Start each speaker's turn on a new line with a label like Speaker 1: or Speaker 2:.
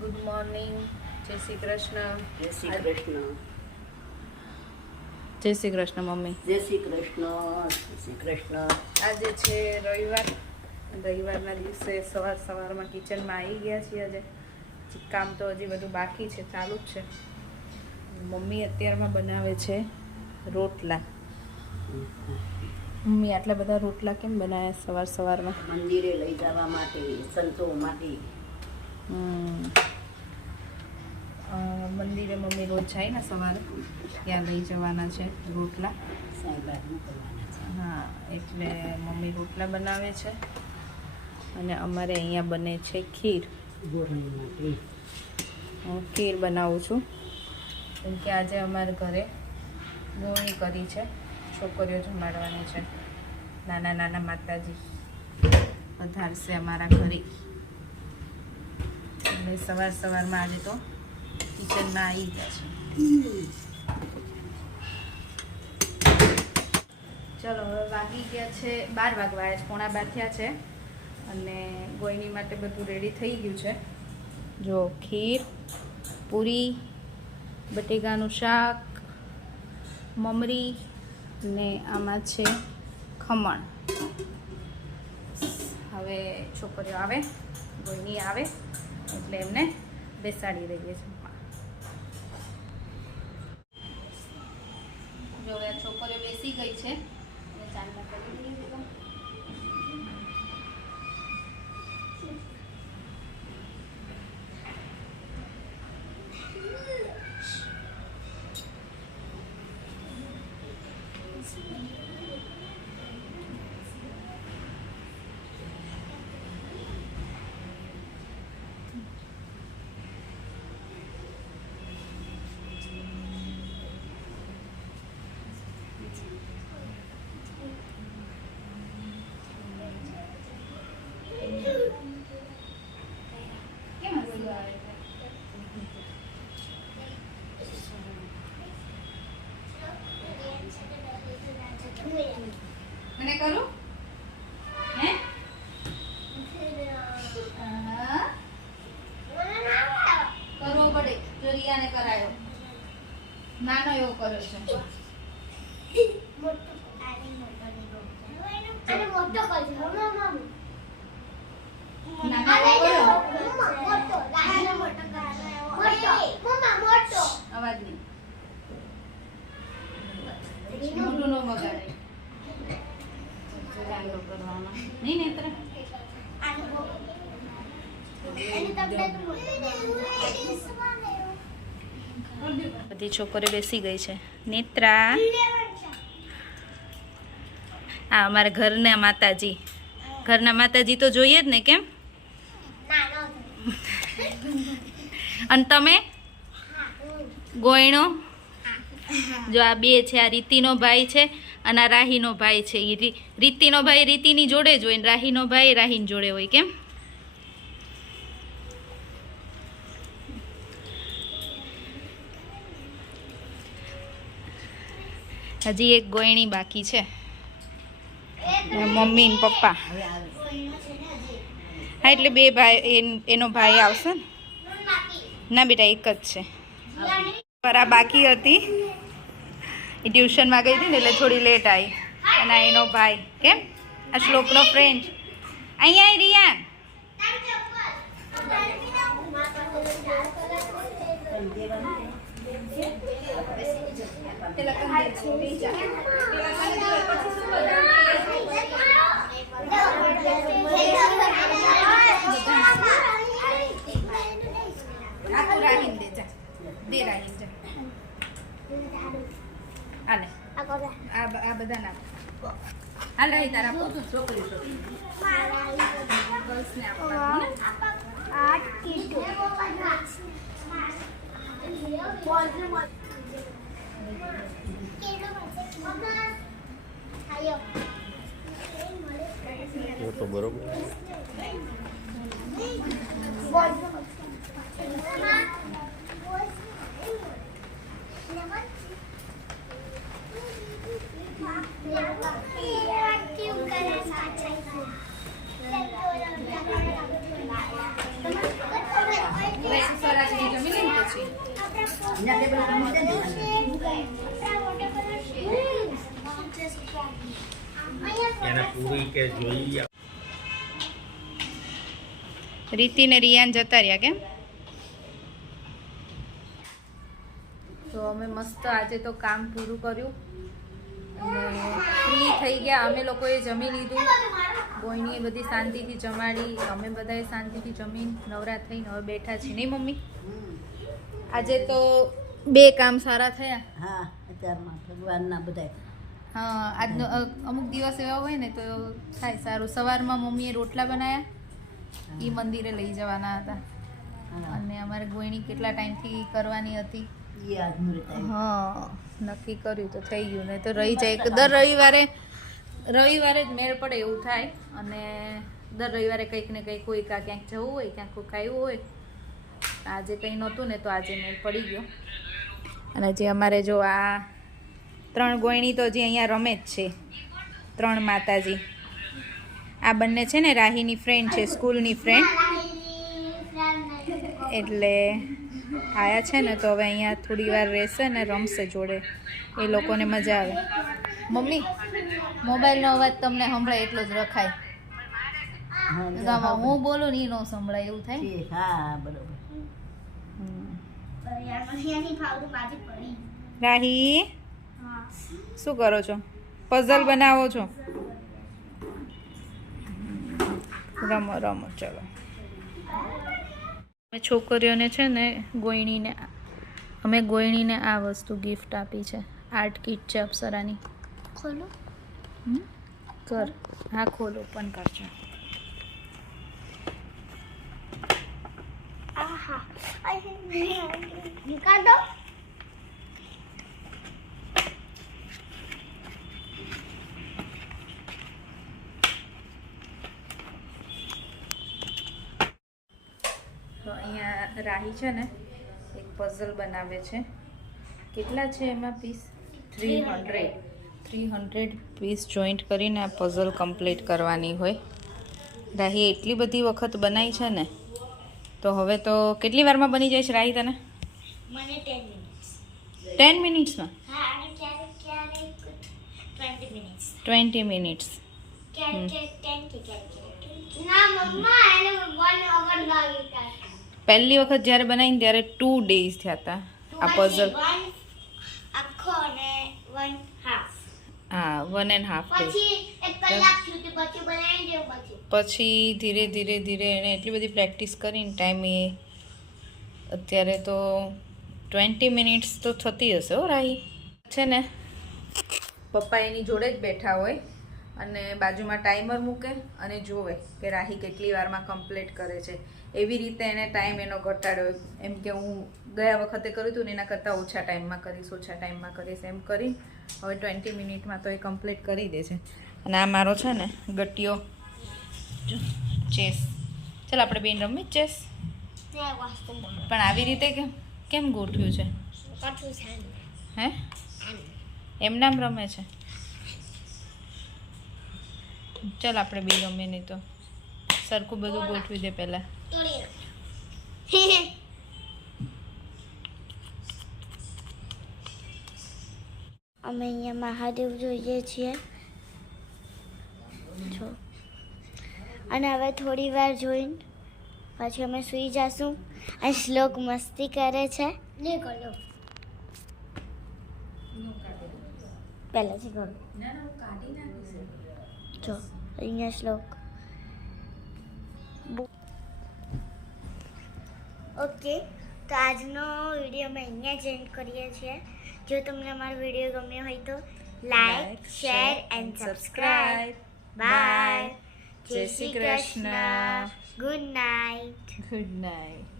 Speaker 1: Good morning જય શ્રી કૃષ્ણ
Speaker 2: જય શ્રી કૃષ્ણ
Speaker 1: જય શ્રી કૃષ્ણ મમ્મી
Speaker 2: જય શ્રી કૃષ્ણ જય શ્રી કૃષ્ણ
Speaker 1: આજે છે રવિવાર. રવિવારના દિવસે સવાર સવારમાં કિચનમાં આવી ગયા છીએ આજે. કામ તો હજી બધું બાકી છે ચાલુ જ છે. મમ્મી અત્યારમાં બનાવે છે રોટલા. મમ્મી આટલા બધા રોટલા કેમ બનાવ્યા સવાર સવારમાં?
Speaker 2: મંદિરે લઈ જવા માટે સંતો માટે
Speaker 1: મંદિરે મમ્મી રોજ જાય ને સવારે? ત્યાં લઈ જવાના છે રોટલા. હા, એટલે મમ્મી રોટલા બનાવે છે. અને અમારે અહીંયા બને છે ખીર. હું ખીર બનાવું છું. કેમ કે આજે અમારે ઘરે ગોળી કરી છે. છોકરીઓ જમાડવાની છે. નાના નાના માતાજી. વધારશે અમારા ઘરે. એટલે સવાર સવારમાં આજે તો કિચનમાં આવી ગયા છે. ચલો, હવે વાગી ગયા છે, બાર વાગવા પોણા બાર થયા છે અને ગોયની માટે બધું રેડી થઈ ગયું છે. જો ખીર, પૂરી, બટેકાનું શાક, મમરી ને આમાં છે ખમણ. હવે છોકરીઓ આવે ગોયની આવે. એટલે એમને બેસાડી દઈએ છે જો છોકરીઓ બેસી ગઈ છે. ચાંદા કરી દઈએ મને કરું? હે. કરવો પડે. જો રિયાને કરાયો. નાનો એવો કર્યો છે. અવાજ નહીં. મોટું નો બગાડે ચાલો કરવાનો. નહીં નેત્ર બધી છોકરીઓ બેસી ગઈ છે. નેત્રા. આ અમારા ઘરના માતાજી. ઘરના માતાજી તો જોઈએ જ ને, કેમ? અને તમે? ગોયણો? જો આ બે છે, આ રીતિનો ભાઈ છે. અને રાહીનો ભાઈ છે એ રીતિનો ભાઈ રીતિની જોડે જ હોય ને રાહીનો ભાઈ રાહીની જોડે હોય કેમ? હજી એક ગોયણી બાકી છે. મમ્મી ને પપ્પા. હા, એટલે બે ભાઈ એનો ભાઈ આવશે ને? ના બેટા, એક જ છે. પર બાકી હતી. એ ટ્યુશનમાં ગઈ હતી ને એટલે થોડી લેટ આવી અને એનો ભાઈ, કેમ? આ શ્લોકનો ફ્રેન્ડ અહીંયા રિયા. આ તું રાહીન દે જા દે રાહીન જા હાલે આ બ- આ બધા નાખ રાહી તારા આપો
Speaker 2: છોકરી છોકરી
Speaker 1: ગર્લ્સને આપવાનું
Speaker 3: તો બરોબર
Speaker 4: Thank you.
Speaker 1: હવે સસરાજી જમી લઈને પછી
Speaker 2: અહીંયા ટેબલ પર મૂકી દે ને.
Speaker 3: એને પૂરી કે જોઈએ
Speaker 1: રીતિ ને રિયાન જતા રહ્યા કેમ? તો અમે મસ્ત આજે તો કામ પૂરું કર્યું. અને ફ્રી થઈ ગયા. અમે લોકોએ જમી લીધું. બોયણીએ બધી શાંતિથી જમાડી. અમે બધાએ શાંતિથી જમીન નવરા થઈને હવે બેઠા છીએ. નહીં, મમ્મી? આજે તો બે કામ સારા થયા.
Speaker 2: હા અત્યારમાં ભગવાનના બધા
Speaker 1: હા આજનો અમુક દિવસ એવા હોય ને તો થાય સારું. સવારમાં મમ્મીએ રોટલા બનાવ્યા એ મંદિરે લઈ જવાના હતા. અને અમારે ગોયણી કેટલા ટાઈમથી કરવાની હતી. હા નક્કી કર્યું તો થઈ ગયું. ને તો રહી જાય. દર રવિવારે રવિવારે જ મેળ પડે એવું થાય. અને દર રવિવારે કંઈક ને કંઈક કાં ક્યાંક જવું હોય ક્યાંક કોઈક આવ્યું હોય. આજે કંઈ નહોતું ને તો આજે મેળ પડી ગયો. અને જે અમારે જો આ ત્રણ ગોયણી તો જે અહીંયા રમે જ છે. ત્રણ માતાજી. આ બંને છે ને રાહીની ફ્રેન્ડ છે સ્કૂલની ફ્રેન્ડ એટલે આયા છે ને તો હવે અહીંયા થોડી વાર રહેશે ને રમશે જોડે. એ લોકોને મજા આવે. મમ્મી મોબાઈલનો અવાજ તમને સંભળાય એટલો જ રખાય.
Speaker 2: હા,
Speaker 1: બોલું ને એ ન સંભળાય એવું થાય?
Speaker 2: હા બરોબર.
Speaker 1: રાહી શું કરો છો? પઝલ બનાવો છો? રમો રમો ચલો. અમે છોકરીઓને છે ને ગોયણીને અમે ગોયણીને આ વસ્તુ ગિફ્ટ આપી છે. આર્ટ કીટ છે અપ્સરાની.
Speaker 4: ખોલો?
Speaker 1: કર. હા ખોલો પણ કરજો. તો અહીંયા રાહી છે ને, એક પઝલ બનાવે છે. કેટલા છે એમાં piece three hundred three hundred piece joint કરીને આ પઝલ કમ્પ્લીટ કરવાની હોય. રાહી એટલી બધી વખત બનાવી છે ને તો હવે તો કેટલી વારમાં બની જાય છે રાહી તને
Speaker 4: ટેન
Speaker 1: મિનિટ્સમાં
Speaker 4: ટ્વેન્ટી મિનિટ્સ
Speaker 1: પહેલી વખત જ્યારે બનાવીને ત્યારે ટુ ડેઝ થયા હતા. આ પઝલ
Speaker 4: આખો અને વન
Speaker 1: હા વન એન્ડ હાફ ડે
Speaker 4: પછી
Speaker 1: ધીરે ધીરે ધીરે એણે એટલી બધી પ્રેક્ટિસ કરીને ટાઈમ એ અત્યારે તો ટ્વેન્ટી મિનિટ્સ તો થતી હશે હો રાહી. છે ને? પપ્પા એની જોડે જ બેઠા હોય અને બાજુમાં ટાઈમર મૂકે અને જોવે કે રાહી કેટલી વારમાં કમ્પ્લીટ કરે છે. એવી રીતે એને ટાઈમ એનો ઘટાડ્યો. એમ કે હું ગયા વખતે કર્યું હતું ને એના કરતાં ઓછા ટાઈમમાં કરીશ, ઓછા ટાઈમમાં કરીશ એમ કરી હવે ટ્વેન્ટી મિનિટમાં તો એ કમ્પ્લીટ કરી દે અને આ મારો છે ને ગટ્ટીઓ. ચેસ ચાલ આપણે બેન રમી ચેસ પણ આવી રીતે કેમ કેમ ગોઠવ્યું છે? હે? એમ નામ રમે છે? ચાલ આપણે બે રમીએ નહીં તો. સરખું બધું ગોઠવી દે પહેલાં.
Speaker 4: મહાદેવ જોઈએ છીએ. જો. અને હવે થોડી વાર જોઈને પછી અમે સૂઈ જશું. અને શ્લોક મસ્તી કરે છે. પહેલાંથી કરો. જો અહીંયા શ્લોક. ઓકે તો આજનો વીડિયો અમે અહીંયા જ એન્ડ કરીએ છીએ. જો તમને અમારો વીડિયો ગમ્યો હોય તો like share and subscribe bye Jai Shri Krishna good night
Speaker 1: good night